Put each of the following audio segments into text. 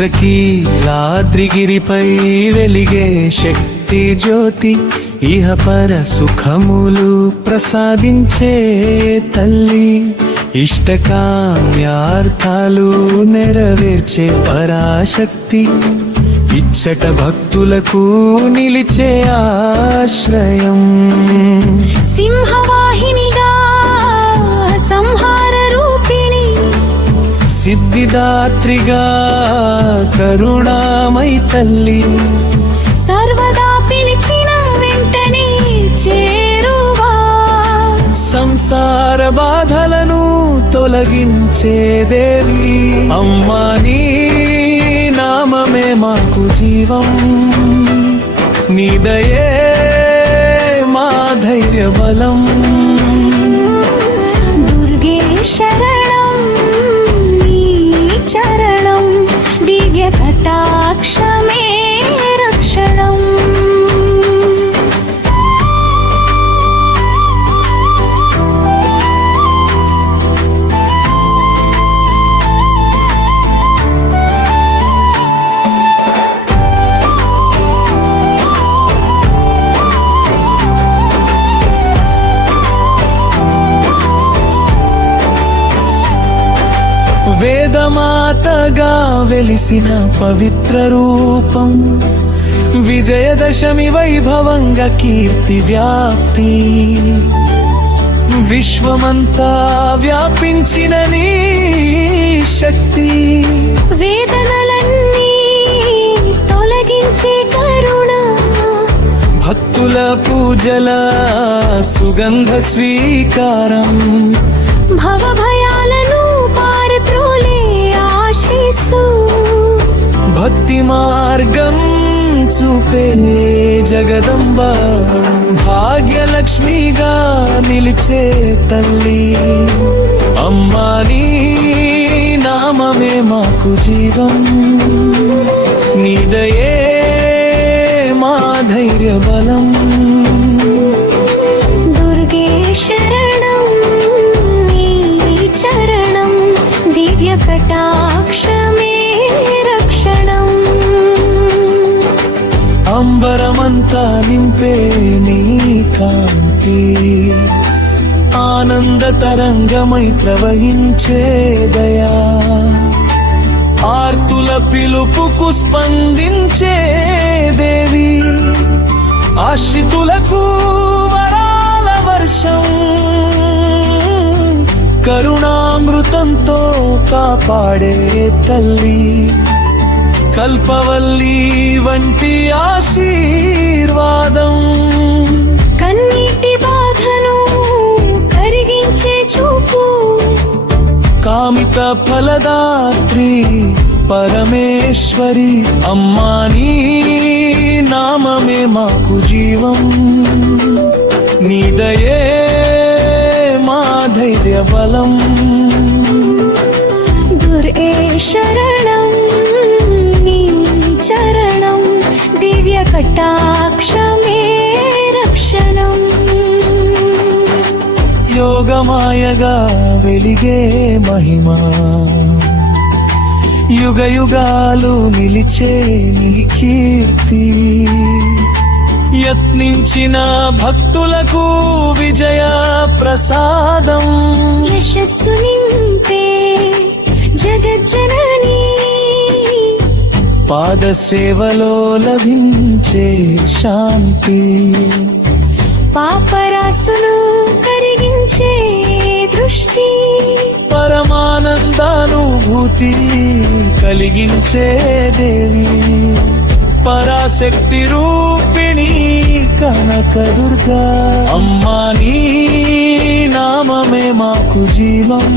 ఇంద్రకీలాద్రిగిరిపై వెలిగే శక్తి జ్యోతి, ఇహపర సుఖములు ప్రసాదించే తల్లి, ఇష్టకామ్యార్థాలు నెరవేర్చే పరాశక్తి, ఇచ్చట భక్తులకు నిలిచే ఆశ్రయం. సింహవాహినిగా సంహార రూపిణి, సిద్ధిదాత్రిగా కరుణామై తల్లి, సర్వదా పిలిచిన వెంటనే చేరువా, సంసార బాధలను తొలగించే దేవి. అమ్మా నీ నామమే మాకు జీవం, నీ దయే మా ధైర్య బలం. దుర్గే శరణం నీ చరణం, దివ్య కటాక్షమే రక్షణం. వేదమాతగా వెలిసిన పవిత్ర రూపం, విజయదశమి వైభవంగా కీర్తి వ్యాప్తి, విశ్వమంతా వ్యాపించిన నీ శక్తి, వేదనలన్నీ తొలగించే కరుణ, భక్తుల పూజల సుగంధ స్వీకారం, భవభయాలను పారత్రోలే ఆశీస్సు, భక్తి మార్గం చూపే జగదంబ, భాగ్యలక్ష్మిగా నిలిచే తల్లి. అమ్మా నీ నామమే మాకు జీవం, నీ దయే మా ధైర్య బలం. దుర్గే శరణం నీ చరణం, దివ్య కటాక్షమే రక్షణం. అంబరమంతా నింపే నీ కాంతి, ఆనంద తరంగమై ప్రవహించే దయా, ఆర్తుల పిలుపుకు స్పందించే దేవి, ఆశ్రితులకు వరాల వర్షం, కరుణామృతంతో కాపాడే తల్లి, కల్పవల్లి వంటి ఆశీర్వాదం, కన్నీటి బాధను కరిగించే చూపు, కామిత ఫలదాత్రి పరమేశ్వరి. అమ్మా నీ నామమే మాకు జీవం, నీ దయే మా ధైర్య బలం. దుర్గే శరణం నీ చరణం, దివ్య కటాక్షమే రక్షణం. యోగమాయగా వెలిగే మహిమా, యుగ యుగాలు నిలిచే నీ కీర్తి, యత్నించిన భక్తులకు విజయ ప్రసాదం, యశస్సు నింపే జగజ్జనని, పాద సేవలో లభించే శాంతి, పాపరాసును కరిగించే దృష్టి, పరమానందానుభూతి కలిగించే దేవి, పరాశక్తి రూపిణి కనకదుర్గా. అమ్మా నీ నామమే మాకు జీవం,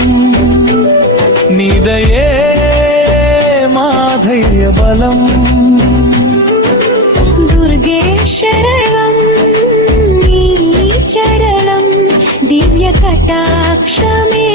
నీ దయే మా ధైర్య బలం. దుర్గే శరణం నీ చరణం, దివ్య కటాక్షమే